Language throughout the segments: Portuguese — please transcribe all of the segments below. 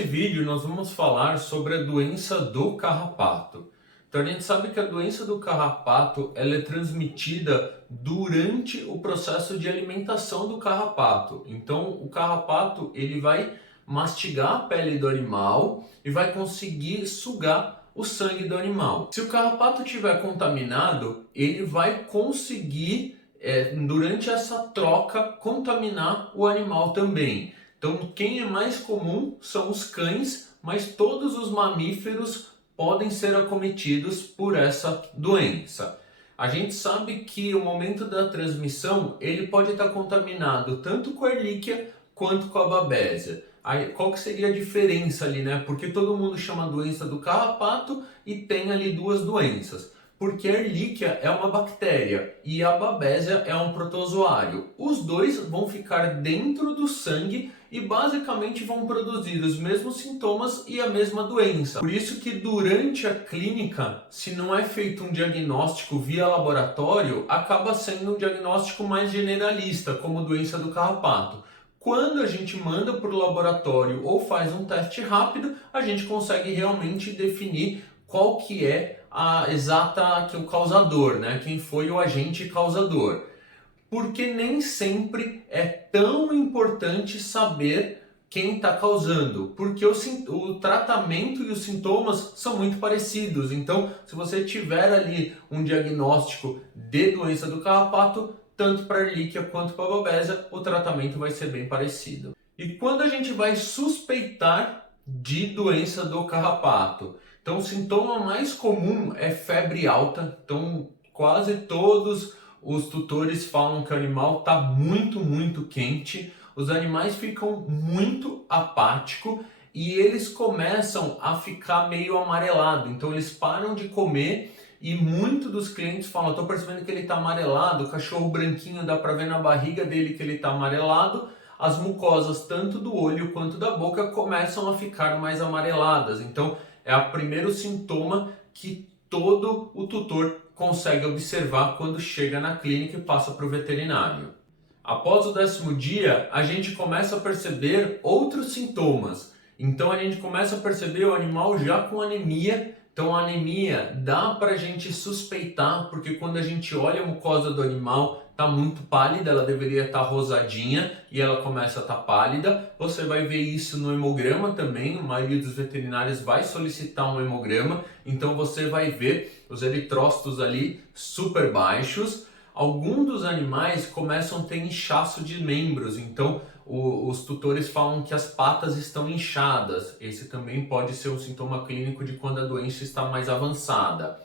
Nesse vídeo nós vamos falar sobre a doença do carrapato. Então a gente sabe que a doença do carrapato ela é transmitida durante o processo de alimentação do carrapato. Então o carrapato ele vai mastigar a pele do animal e vai conseguir sugar o sangue do animal. Se o carrapato estiver contaminado, ele vai conseguir durante essa troca contaminar o animal também. Então, quem é mais comum são os cães, mas todos os mamíferos podem ser acometidos por essa doença. A gente sabe que o momento da transmissão ele pode estar contaminado tanto com a Ehrlichia quanto com a Babesia. Aí, qual que seria a diferença ali, né? Porque todo mundo chama a doença do carrapato e tem ali duas doenças. Porque a Ehrlichia é uma bactéria e a Babesia é um protozoário. Os dois vão ficar dentro do sangue e basicamente vão produzir os mesmos sintomas e a mesma doença. Por isso que durante a clínica, se não é feito um diagnóstico via laboratório, acaba sendo um diagnóstico mais generalista, como doença do carrapato. Quando a gente manda para o laboratório ou faz um teste rápido, a gente consegue realmente definir qual que é o causador, né? Quem foi o agente causador. Porque nem sempre é tão importante saber quem está causando, porque o tratamento e os sintomas são muito parecidos. Então, se você tiver ali um diagnóstico de doença do carrapato, tanto para a Ehrlichia quanto para a Babesia, o tratamento vai ser bem parecido. E quando a gente vai suspeitar de doença do carrapato? Então, o sintoma mais comum é febre alta. Então, quase todos os tutores falam que o animal está muito quente. Os animais ficam muito apáticos e eles começam a ficar meio amarelado. Então, eles param de comer e muitos dos clientes falam: estou percebendo que ele está amarelado, o cachorro branquinho dá para ver na barriga dele que ele está amarelado. As mucosas, tanto do olho quanto da boca, começam a ficar mais amareladas. Então, é o primeiro sintoma que todo o tutor consegue observar quando chega na clínica e passa para o veterinário. Após o 10º dia, a gente começa a perceber outros sintomas. Então, a gente começa a perceber o animal já com anemia. Então, a anemia dá para a gente suspeitar, porque quando a gente olha a mucosa do animal, está muito pálida, ela deveria estar rosadinha e ela começa a estar pálida. Você vai ver isso no hemograma também, a maioria dos veterinários vai solicitar um hemograma, então você vai ver os eritrócitos ali super baixos. Alguns dos animais começam a ter inchaço de membros, então os tutores falam que as patas estão inchadas. Esse também pode ser um sintoma clínico de quando a doença está mais avançada.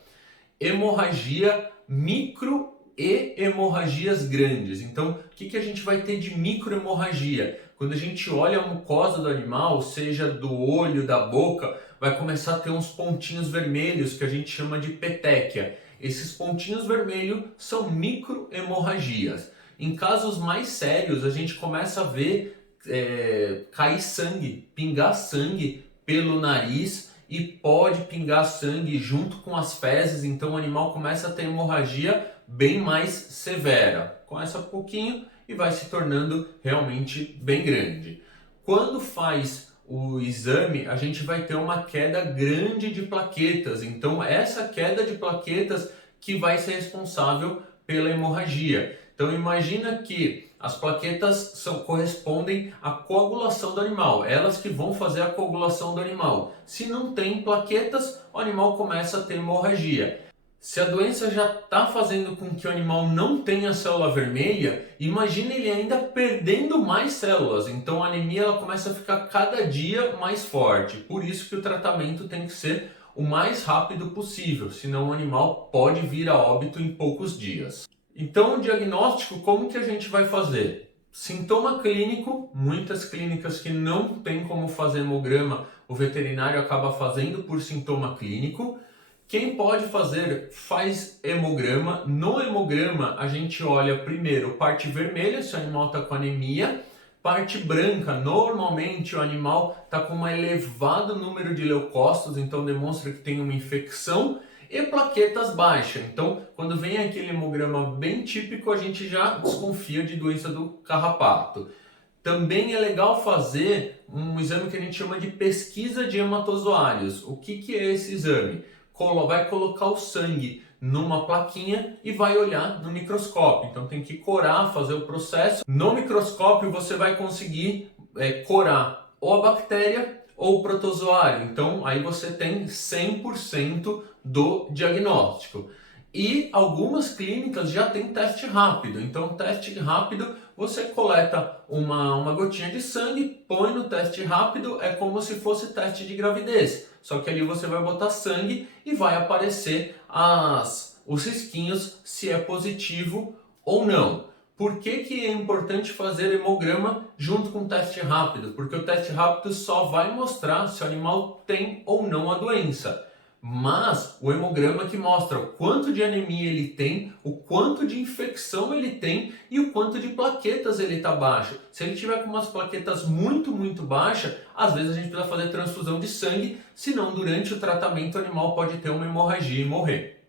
Hemorragia micro e hemorragias grandes. Então, o que a gente vai ter de microhemorragia? Quando a gente olha a mucosa do animal, seja do olho, da boca, vai começar a ter uns pontinhos vermelhos que a gente chama de petéquia. Esses pontinhos vermelhos são microhemorragias. Em casos mais sérios, a gente começa a ver cair sangue, pingar sangue pelo nariz e pode pingar sangue junto com as fezes, então o animal começa a ter hemorragia bem mais severa. Começa pouquinho e vai se tornando realmente bem grande. Quando faz o exame, a gente vai ter uma queda grande de plaquetas. Então, essa queda de plaquetas que vai ser responsável pela hemorragia. Então, imagina que as plaquetas correspondem à coagulação do animal, elas que vão fazer a coagulação do animal. Se não tem plaquetas, o animal começa a ter hemorragia. Se a doença já está fazendo com que o animal não tenha célula vermelha, imagina ele ainda perdendo mais células. Então a anemia ela começa a ficar cada dia mais forte. Por isso que o tratamento tem que ser o mais rápido possível, senão o animal pode vir a óbito em poucos dias. Então o diagnóstico, como que a gente vai fazer? Sintoma clínico, muitas clínicas que não tem como fazer hemograma, o veterinário acaba fazendo por sintoma clínico. Quem pode fazer, faz hemograma. No hemograma, a gente olha primeiro parte vermelha, se o animal está com anemia. Parte branca, normalmente o animal está com um elevado número de leucócitos, então demonstra que tem uma infecção. E plaquetas baixas. Então, quando vem aquele hemograma bem típico, a gente já desconfia de doença do carrapato. Também é legal fazer um exame que a gente chama de pesquisa de hematozoários. O que é esse exame? Vai colocar o sangue numa plaquinha e vai olhar no microscópio. Então tem que corar, fazer o processo. No microscópio você vai conseguir corar ou a bactéria ou o protozoário. Então aí você tem 100% do diagnóstico. E algumas clínicas já têm teste rápido. Então, teste rápido, você coleta uma gotinha de sangue, põe no teste rápido, é como se fosse teste de gravidez. Só que ali você vai botar sangue e vai aparecer os risquinhos se é positivo ou não. Por que é importante fazer hemograma junto com o teste rápido? Porque o teste rápido só vai mostrar se o animal tem ou não a doença. Mas o hemograma que mostra o quanto de anemia ele tem, o quanto de infecção ele tem e o quanto de plaquetas ele está baixo. Se ele tiver com umas plaquetas muito baixas, às vezes a gente precisa fazer transfusão de sangue, senão durante o tratamento o animal pode ter uma hemorragia e morrer.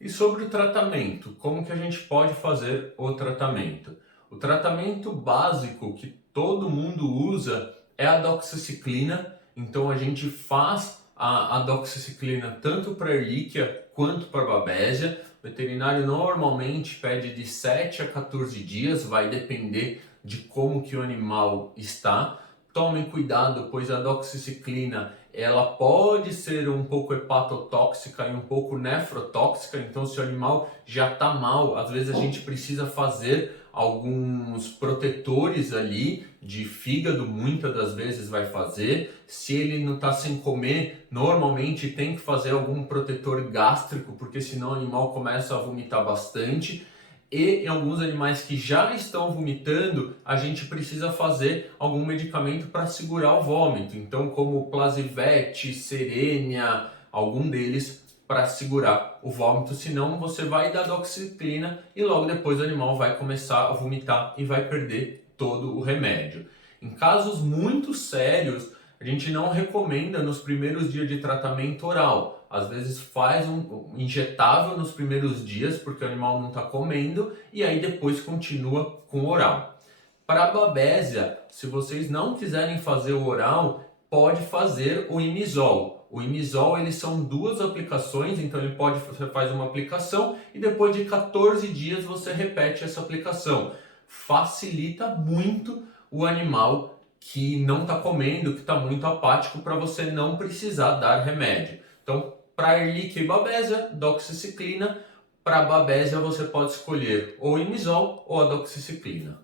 E sobre o tratamento, como que a gente pode fazer o tratamento? O tratamento básico que todo mundo usa é a doxiciclina, então a gente faz a doxiciclina tanto para Ehrlichia quanto para Babesia. O veterinário normalmente pede de 7 a 14 dias, vai depender de como que o animal está. Tomem cuidado, pois a doxiciclina ela pode ser um pouco hepatotóxica e um pouco nefrotóxica, então se o animal já está mal, às vezes a gente precisa fazer alguns protetores ali de fígado, muitas das vezes vai fazer. Se ele não está sem comer, normalmente tem que fazer algum protetor gástrico, porque senão o animal começa a vomitar bastante. E em alguns animais que já estão vomitando, a gente precisa fazer algum medicamento para segurar o vômito. Então, como Plasivete, Serenia, algum deles para segurar o vômito. Senão, você vai dar doxiciclina e logo depois o animal vai começar a vomitar e vai perder todo o remédio. Em casos muito sérios, a gente não recomenda nos primeiros dias de tratamento oral. Às vezes faz um injetável nos primeiros dias, porque o animal não está comendo, e aí depois continua com oral. Para a Babesia, se vocês não quiserem fazer o oral, pode fazer o Imizol. O Imizol, eles são 2 aplicações, então você faz uma aplicação e depois de 14 dias você repete essa aplicação. Facilita muito o animal que não está comendo, que está muito apático, para você não precisar dar remédio. Então, para Ehrlichia e Babesia, doxiciclina. Para Babesia você pode escolher ou Imizol ou a doxiciclina.